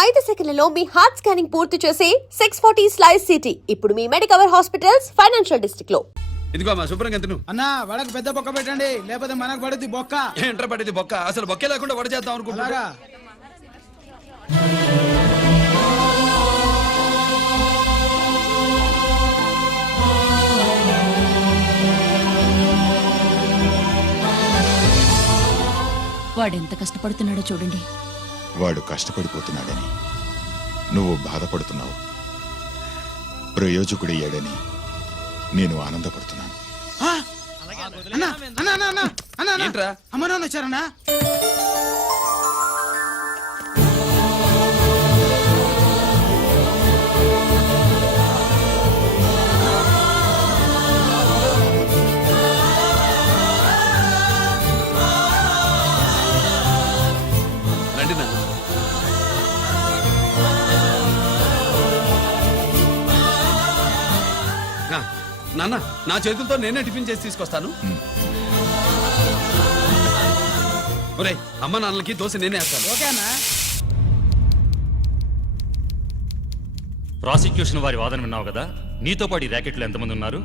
5 సెకన్లలో మీ heart scanning పూర్తి చేసి 640 స్లైస్ సిటీ ఇప్పుడు మీ మెడికవర్ హాస్పిటల్స్ ఫైనాన్షియల్ డిస్ట్రిక్ట్ లో. ఇదిగో మా శుభ్రంగా ఎంత నువ్వు అన్నా వడకు పెద్ద బొక్క పెట్టండి, లేకపోతే మనకు పడుద్ది బొక్క. ఏంట్రా పడేది బొక్క? అసలు బొక్కే లేకుండా వడ చేద్దాం అనుకుంటున్నారా? వాడెంత కష్టపడుతున్నాడో చూడండి. వాడు కష్టపడిపోతున్నాడని నువ్వు బాధపడుతున్నావు, ప్రయోజకుడయ్యాడని నేను ఆనందపడుతున్నాను. ఏంట్రా? అమ్మ నాన్న వచ్చారన్నా? రండి నాన్న. నాన్న, నా చేతులతో నేనే టిఫిన్ చేసి తీసుకొస్తాను. ఒరే, అమ్మ నాన్నలకి దోశ నేనే వేస్తాను. ఓకేనా? ప్రాసిక్యూషన్ వారి వాదన విన్నావు కదా. నీతో పాటు ఈ ర్యాకెట్లో ఎంతమంది ఉన్నారు?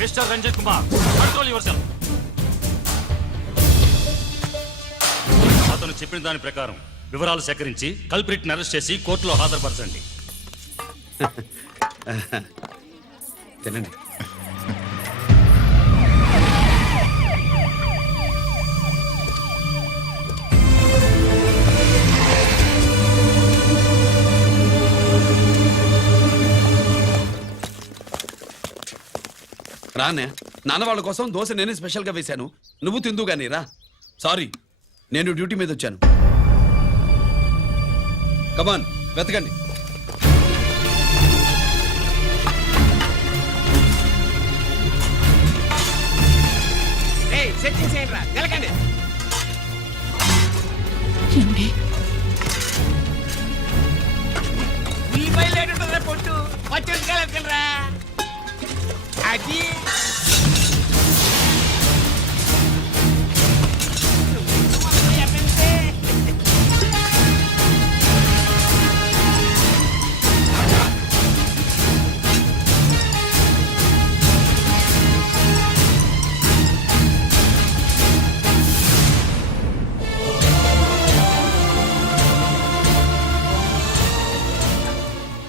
Mister Ranjit Kumar, control yourself. అతను చెప్పిన దాని ప్రకారం వివరాలు సేకరించి కల్ప్రిట్ అరెస్ట్ చేసి కోర్టులో హాజరుపరచండి. తినండి. రానే, నాన్న వాళ్ళ కోసం దోశ నేనే స్పెషల్గా వేశాను. నువ్వు తిందు గానీ రా. సారీ, నేను డ్యూటీ మీద వచ్చాను. కమాన్, వెతకండి. పొట్టు వచ్చేరా అది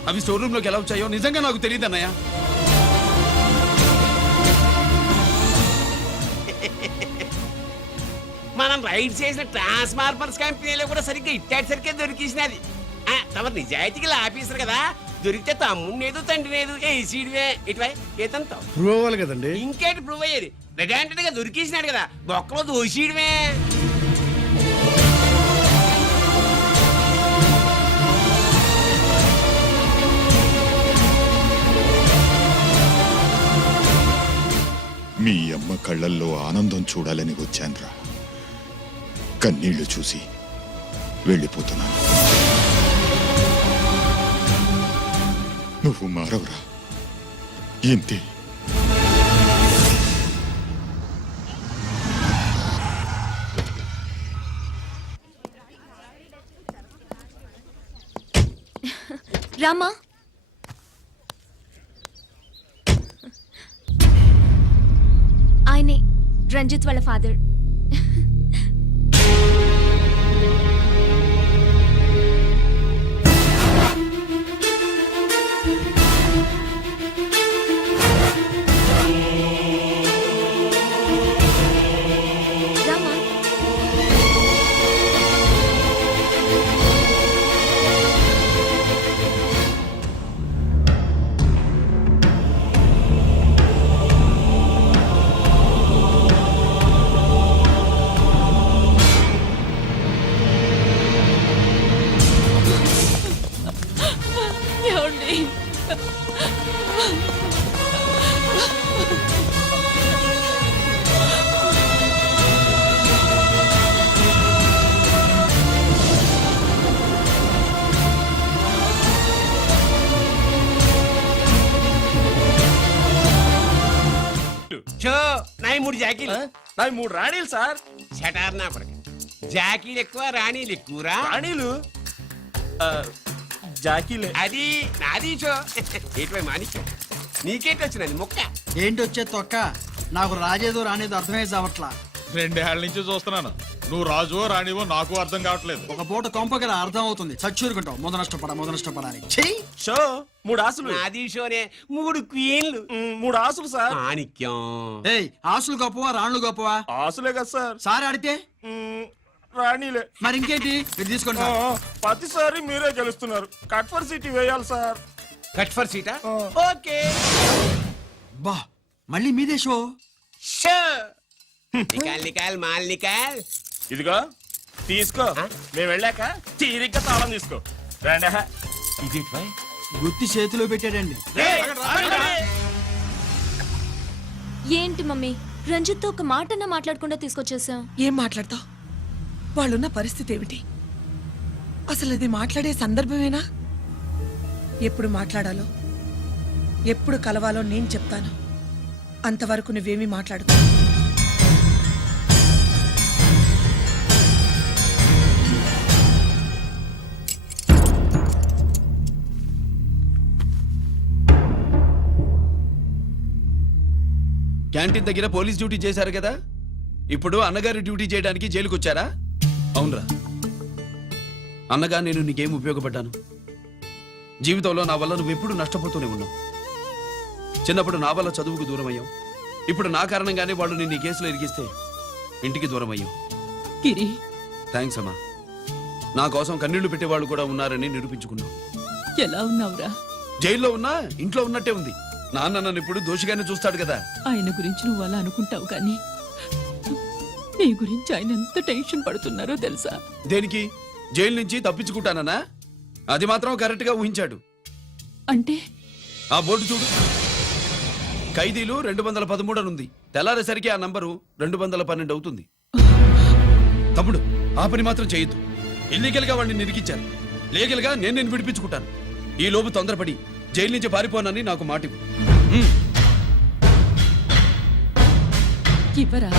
అవి స్టోర్ రూమ్ లోకి ఎలా వచ్చాయో నిజంగా నాకు తెలియదు అన్నయ్య. మనం రైడ్ చేసిన ట్రాన్స్ఫార్మర్స్ కంపెనీలో కూడా సరిగ్గా ఇట్టాడు సరిగ్గా దొరికేసినది. తమ నిజాయితీగా ఆఫీసర్ కదా, దొరికితే తమ్ముడు తండ్రి లేదు ఏసీడివే ఇటువై ఏతంతో ప్రూవ్ అవ్వాలి కదండి. ఇంకేంటి ప్రూవ్ అయ్యేది? రెడ్ గా దొరికేసినాడు కదా, బొక్కలో దోషీడమే. మీ అమ్మ కళ్ళల్లో ఆనందం చూడాలని వచ్చాన్రా. కన్నీళ్లు చూసి వెళ్ళిపోతున్నాను. నువ్వు మారవురా, ఇంతే. రామా, ఆయనే రంజిత్ వాళ్ళ ఫాదర్. నాయి 3 జాకీలు నాకు 3 రాణీలు సార్. షటార్ నా కొడుకు. జాకీలు ఎక్కువ రాణీలు ఎక్కువరా. రాణీలు జాకీలే. అది నాది షో. ఏటివై మాణిక్యం నీకేంటి వచ్చినది మొక్క? ఏంటి వచ్చే తొక్క? నాకు రాజేదో రానేదో అర్థమే చావట్లా. 2 ఏళ్ల నుంచి చూస్తున్నాను. నువ్వు రాజువో రాణివో నాకు అర్థం కావట్లేదు. ఒక పూట కొంపకి అర్థం అవుతుంది. చచ్చూరుకుంటావు ముద నష్టపడాలి. చెయ్యి షో 3 ఆసులు. నాది షోనే 3 క్వీన్లు. 3 ఆసులు సార్. మాణిక్యం ఏయ్, ఆసులు గొప్పవా రాణులు గొప్పవా? ఆసులే కదా సార్. సారి ఆడితే రాణీలే. మరి ఇంకేంటి ఇది తీసుకోండి. ప్రతిసారి మీరే గెలుస్తున్నారు. కట్ ఫర్ సిటీ వేయాలి సార్. కట్ ఫర్ సీటా? ఓకే బా మళ్ళీ మీదే షో. షో. నికాల్ మాల్ నికాల్. ఇదిగో తీసుకో. మేము వెళ్ళాక తీరిగ్గా తాళం తీసుకో. రండి. ఇది గుత్తి చేతిలో పెట్టాడండి. ఏంటి మమ్మీ, రంజిత్తో ఒక మాటన్నా మాట్లాడకుండా తీసుకొచ్చేసాం. ఏం మాట్లాడతావు? వాళ్ళున్న పరిస్థితి ఏమిటి? అసలు అది మాట్లాడే సందర్భమేనా? ఎప్పుడు మాట్లాడాలో ఎప్పుడు కలవాలో నేను చెప్తాను. అంతవరకు నువ్వేమీ మాట్లాడుకో. క్యాంటీన్ దగ్గర పోలీస్ డ్యూటీ చేశారు కదా, ఇప్పుడు అన్నగారి డ్యూటీ చేయడానికి జైలుకి వచ్చారా? అవునరా. అన్నగా నేను నీకేం ఉపయోగపడ్డాను? జీవితంలో నా వల్ల నువ్వెప్పుడు నష్టపోతూనే ఉన్నావు. చిన్నప్పుడు నా వల్ల చదువుకు దూరం అయ్యావు. ఇప్పుడు నా కారణంగానే వాళ్ళు నిన్ను ఈ కేసులో ఇరిగిస్తే ఇంటికి దూరం అయ్యావు. గిరి, థ్యాంక్స్ అమ్మా. నా కోసం కన్నీళ్లు పెట్టేవాళ్ళు కూడా ఉన్నారని నిరూపించుకున్నావు. ఎలా ఉన్నావురా? జైల్లో ఉన్నా ఇంట్లో ఉన్నట్టే ఉంది. నాన్న నన్ను ఇప్పుడు దోషిగానే చూస్తాడు కదా. ఆయన గురించి నువ్వు అలా అనుకుంటావు కానీ నీ గురించి ఆయన ఎంత టెన్షన్ పడుతున్నారో తెలుసా? దేనికి? జైలు నుంచి తప్పించుకుంటానన్నా? అది మాత్రం కరెక్ట్ గా ఊహించాడు. అంటే ఆ బోర్డు చూడు. ఖైదీలు 213 అని ఉంది. తెల్లారేసరికి ఆ నంబరు 212 అవుతుంది. తమ్ముడు, ఆ పని మాత్రం చేయొద్దు. ఇల్లీగల్ గా వాడిని నిరికించారు. లీగల్ గా నేను విడిపించుకుంటాను. ఈ లోపు తొందరపడి జైలు నుంచి పారిపోనని నాకు మాట ఇవ్వు. ఇవ్వరా?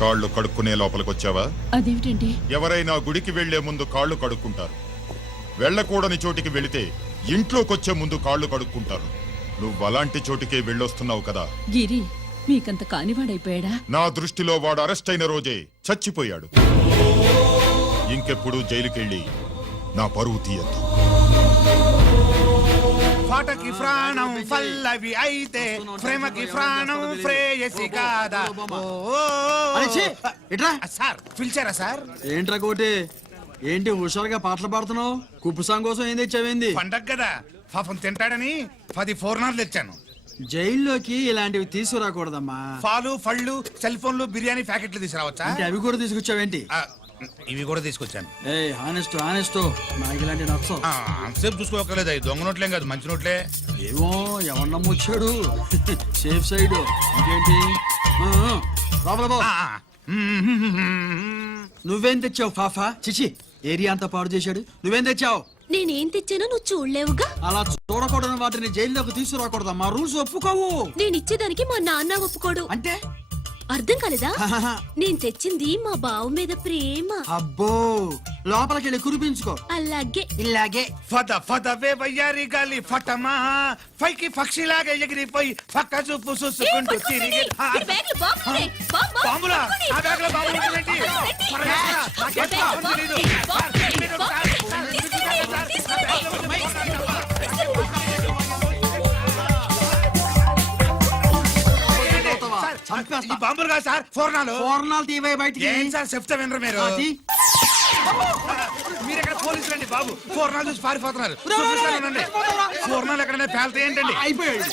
కాళ్ళు కడుక్కునే లోపలికొచ్చావా? అదేమిటండి? ఎవరైనా గుడికి వెళ్లే ముందు కాళ్ళు కడుక్కుంటారు. వెళ్ళకూడని చోటికి వెళితే ఇంట్లోకొచ్చే ముందు కాళ్ళు కడుక్కుంటారు. నువ్వు అలాంటి చోటికే వెళ్ళొస్తున్నావు కదా. గిరి, మీకంత కానివాడైపోయాడా? నా దృష్టిలో వాడు అరెస్ట్ అయిన రోజే చచ్చిపోయాడు. ఇంకెప్పుడు జైలుకెళ్ళి నా పరువు తీయద్దు. పాటకి ప్రాణం పల్లవి అయితే ప్రేమకి ప్రాణం ప్రేయసి కాదా? సార్ పిలిచారా సార్? ఏంట్రా కోటి, ఏంటి హుషారుగా పాటలు పాడుతున్నావు? కుప్పు సాంగ్ కోసం ఏం తెచ్చావేంది? పండగ కదా, పాపం తింటాడని 10 4 తెచ్చాను. జైల్లోకి ఇలాంటివి తీసుకురాకూడదమ్మా. పాలు, పళ్ళు, సెల్ ఫోన్లు, బిర్యానీ ప్యాకెట్లు తీసుకురావచ్చా? అంటే అవి కూడా తీసుకొచ్చావేంటి? ఇవి కూడా తీసుకొచ్చాను. ఏ హానెస్ట్ నాకు ఇలాంటి నచ్చవు. అంతసేపు చూసుకోకలేదు. అవి దొంగ నోట్లేం కాదు, మంచి నోట్లే. ఏమో ఎవరు నమ్మొచ్చాడు. Safe side. ఇంకేంటి? లోపల పో. నువ్వేం తెచ్చావు ఫాఫా? చిచి, ఏరియా అంతా పాడు చేశాడు. నువ్వేం తెచ్చావు? నేనేం తెచ్చానో నువ్వు చూడలేవుగా. అలా చూడకూడని వాటిని జైల్లోకి తీసుకురాకూడదమ్మా. రూల్స్ ఒప్పుకోవు. నేనిచ్చేదానికి మా నాన్న ఒప్పుకోడు. అంటే అర్థం కాలేదా? నేను తెచ్చింది మా బావు మీద ప్రేమ. అబ్బో, లోపలికి వెళ్ళి కురిపించుకో. అలాగే ఇలాగే ఫదవే వయ్యారి గాలి ఫటమా, పైకి పక్షిలాగా ఎగిరిపోయి పక్క చూపు చూసుకుంటూ తిరిగి. బాంబులా? ఆ బ్యాగ్ లో బాంబులు ఉంటుందేంటి? ఈ బాంబులు కాదు సార్, ఫోర్నాలు. పూర్ణాలు తీవే బయటికి. ఏం సార్ చెప్తా వినరు మీరు? మీరు ఎక్కడ పోలీసులు అండి బాబు? ఫోర్నాలు చూసి పారిపోతున్నారు. చూపిస్తానండి. ఫోర్నాలు ఎక్కడైనా పేల్తే ఏంటండి? అయిపోయాడు.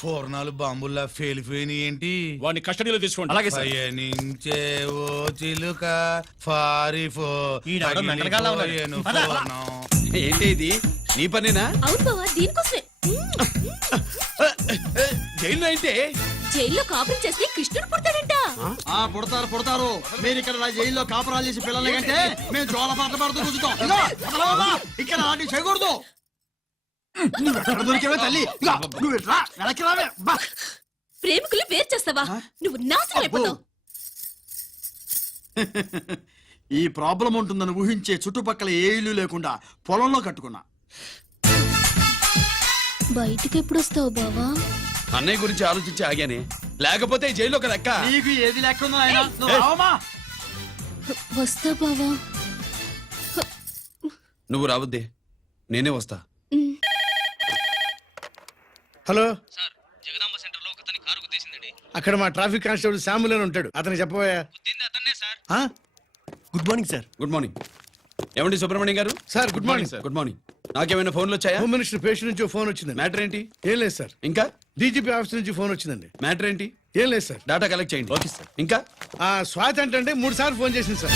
ఫోర్నాలు ప్రాణాలు బాంబుల్లా ఫేలిపోయినాయి ఏంటి? వాడిని కస్టడీలో తీసుకోండి. అలాగే సార్. పయనించే ఓ చిలుక ఫారిఫో ఈనాడు మెంటల్గాళ్ళ ఉన్నాడు. పగిలిపోయేను పద. ఫోనం. ఏంటి ఇది నీ పనేనా? అవును బావా, దీనికోసమే జైల్లో అయితే జైల్లో కాపురం చేస్తే కృష్ణుడు పుడతాడంట. పుడతారు మీరు ఇక్కడ నా జైల్లో కాపురాలు చేసి పిల్లల కంటే మేము జోల పాటలు పాడుతూ కూర్చుంటాం. ఇదిగో, అసలు బాబా, ఇక్కడ అలాంటివి చేయకూడదు. నువ్వు ఎక్కడ దొరికావే తల్లి? ఇదిగో, నువ్వు ఇట్రా, వెనక్కి రావే. బా. ప్రేమికులు వేరు చేస్తావా? నువ్వు నాశనం అయిపోతావు. ఈ ప్రాబ్లం ఉంటుందని ఊహించే చుట్టుపక్కల ఏ ఇల్లు లేకుండా పొలంలో కట్టుకున్నా. బయటికి ఎప్పుడు వస్తావు బావా? అన్నయ్య గురించి ఆలోచించి ఆగానే, లేకపోతే ఈ జైల్లో ఒక లెక్క. నీకు ఏది లేకుండా ఆయన నువ్వు రావమ్మా. వస్తా బావా. నువ్వు రావద్దే, నేనే వస్తా. హలో అక్కడ మా ట్రాఫిక్ కానిస్టేబుల్ శామ్యుల్ అని ఉంటాడు, అతను చెప్పబోయా. Good morning sir. Good morning. ఏమండి సుబ్రహ్మణ్యం గారు? Sir good morning sir. Good morning. నాకేమైనా ఫోన్లు వచ్చాయా? హోమ్ మినిస్టర్ పేషెంట్ నుంచి ఫోన్ వచ్చిందండి. మ్యాటర్ ఏంటి? ఏం లేదు సార్. ఇంకా డీజీపీ ఆఫీస్ నుంచి ఫోన్ వచ్చిందండి. మ్యాటర్ ఏంటి? ఏం లేదు సార్. డాటా కలెక్ట్ చేయండి. Okay sir. ఇంకా ఆ స్వాతి అంటే 3 సార్లు ఫోన్ చేసింది సార్.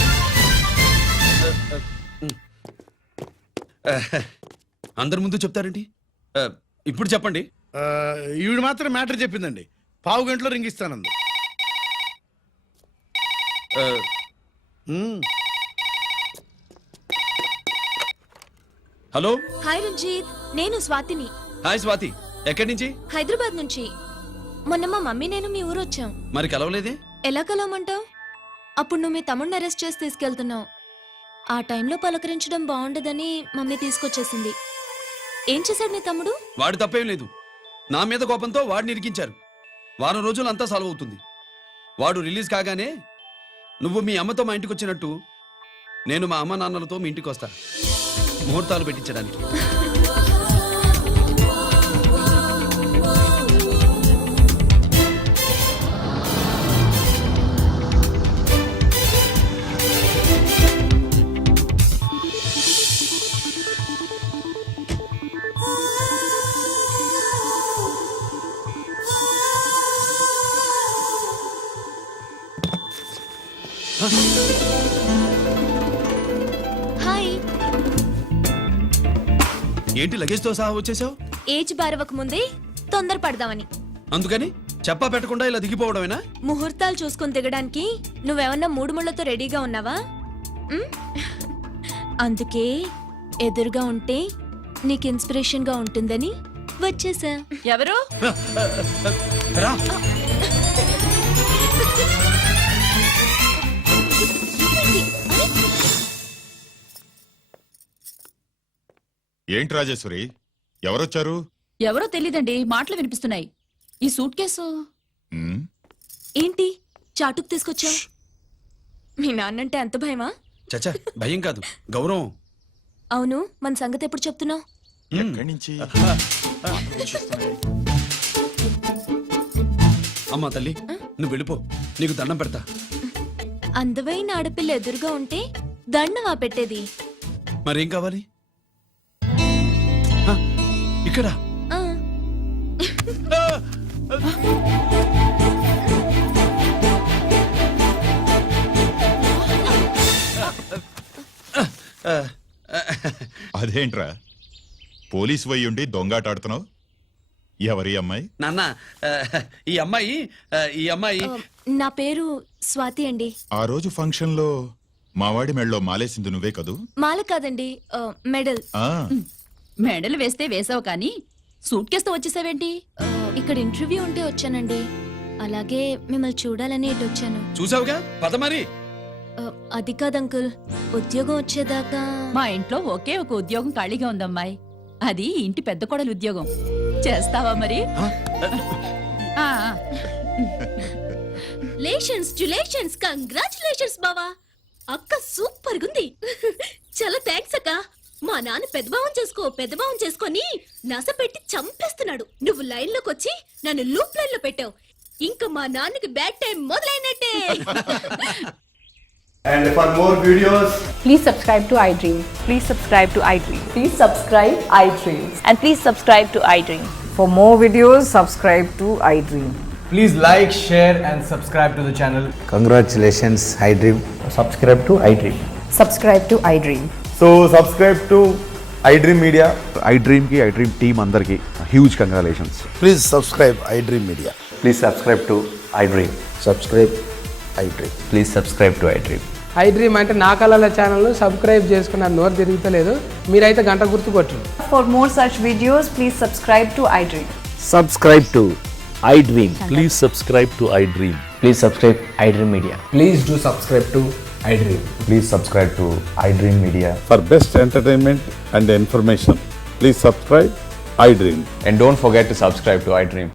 అందరి ముందు చెప్తారేంటి? ఇప్పుడు చెప్పండి. ఈవిడ మాత్రం మ్యాటర్ చెప్పిందండి. పావు గంటలో రింగ్ ఇస్తానంది. హలో. హాయ్ రంజిత్, నేను స్వాతిని. హాయ్ స్వాతి. ఎక్కడి నుంచి? హైదరాబాద్ నుంచి. మొన్న మా మమ్మీ నేను మీ ఊరు వచ్చాం. మరి కలవలేదే? ఎలా కలవమంటావు? అప్పుడు నువ్వు మీ తమ్ముడిని అరెస్ట్ చేసి తీసుకెళ్తున్నావు. ఆ టైంలో పలకరించడం బాగుండదని మమ్మీ తీసుకొచ్చేసింది. ఏం చేశాడు నీ తమ్ముడు? వాడి తప్పేం లేదు. నా మీద కోపంతో వాడిని ఇరికించారు. వారం రోజులు అంతా సాల్వ్ అవుతుంది. వాడు రిలీజ్ కాగానే నువ్వు మీ అమ్మతో మా ఇంటికి వచ్చినట్టు నేను మా అమ్మ నాన్నలతో మీ ఇంటికి వస్తా, ముహూర్తాలు పెట్టించడానికి. హాయ్. ఏంటి లగేజ్తో సహా వచ్చేసావు? ఏజ్ బారవక ముందే తొందర పడదామని. అందుకని చెప్పా పెట్టకుండా ఇలా దిగిపోవడమేనా? ముహూర్తాలు చూసుకొని దిగడానికి నువ్వేమన్నా 3 ముళ్ళతో రెడీగా ఉన్నావా? ఉమ్? అందుకే ఎదురుగా ఉంటే నీకు ఇన్స్పిరేషన్ గా ఉంటుందని వచ్చేసా. ఎవరు? రా. ఏంటి రాజేశ్వరి, ఎవరొచ్చారు? ఎవరో తెలీదండి, మాటలు వినిపిస్తున్నాయి. ఈ సూట్ కేసు ఉమ్, ఏంటి చాటుకు తీసుకొచ్చావు? మీ నాన్నంటే అంత భయమా? చచ్చా, భయం కాదు, గౌరవం. అవును, మన సంగతి ఎప్పుడు చెప్తున్నావు? ఎక్కడి నుంచి? అమ్మా తల్లి, నువ్వు వెళ్ళిపో, నీకు దండం పెడతా. అందమైన ఆడపిల్ల ఎదురుగా ఉంటే దండవా పెట్టేది? మరేం కావాలి? ఆ, ఇక్కడ ఆ. అదేంట్రా పోలీస్ వయ్యుండి దొంగాటాడుతున్నావు? ఎవరి అమ్మాయి? నాన్న, ఈ అమ్మాయి నా పేరు స్వాతి అండి. ఆ రోజు ఫంక్షన్ లో మావాడి మెళ్ళలో మాలేసింది నువ్వే కదూ? మాల కాదండి, మెడల్. ఆ, మెడలు వేస్తే వేసావు కానీ సూట్ కేసుతో వచ్చేసావేంటి? ఇక్కడ ఇంటర్వ్యూ ఉంటే వచ్చానండి. అలాగే మిమ్మల్ని చూడాలని ఇటు వచ్చాను. చూసావుగా, పద మరి. అది కాదు అంకుల్, ఉద్యోగం వచ్చేదాకా. మా ఇంట్లో ఒకే ఒక ఉద్యోగం ఖాళీగా ఉందమ్మాయి, అది ఇంటి పెద్ద కోడలు ఉద్యోగం. చేస్తావా మరి? ఆ, లేషన్స్ కంగ్రాచులేషన్స్ బావా. అక్క సూపర్ గుంది. చాలా థ్యాంక్స్ అక్క. మా నాన్న పెద్దబావం చేసుకొని నస పెట్టి చంపేస్తున్నాడు. నువ్వు లైన్ లోకి వచ్చి నన్ను లూప్ లైన్ లో పెట్టావు. ఇంకా మా నాన్నకి బ్యాడ్ టైం మొదలైనట్టే. And for more videos, please subscribe to iDream. And please subscribe to iDream. For more videos, subscribe to iDream. Please like, share and subscribe to the channel. Congratulations, iDream. Subscribe to iDream. Subscribe to iDream. So subscribe to iDream Media. iDream కి iDream team అందరికి huge congratulations. Please subscribe iDream Media. Please subscribe to iDream. Subscribe iDream. Please subscribe to iDream. iDream అంటే నా కళల channel subscribe చేసుకున్న నోరు తిరుగుతలేదు మీరైతే గంట గుర్తు కొట్టండి. For more such videos, please subscribe to iDream. Subscribe to iDream. Please subscribe to I dream. Please subscribe iDream Media. Please do subscribe to iDream. Please subscribe to iDream media. For best entertainment and information, please subscribe iDream. And don't forget to subscribe to iDream.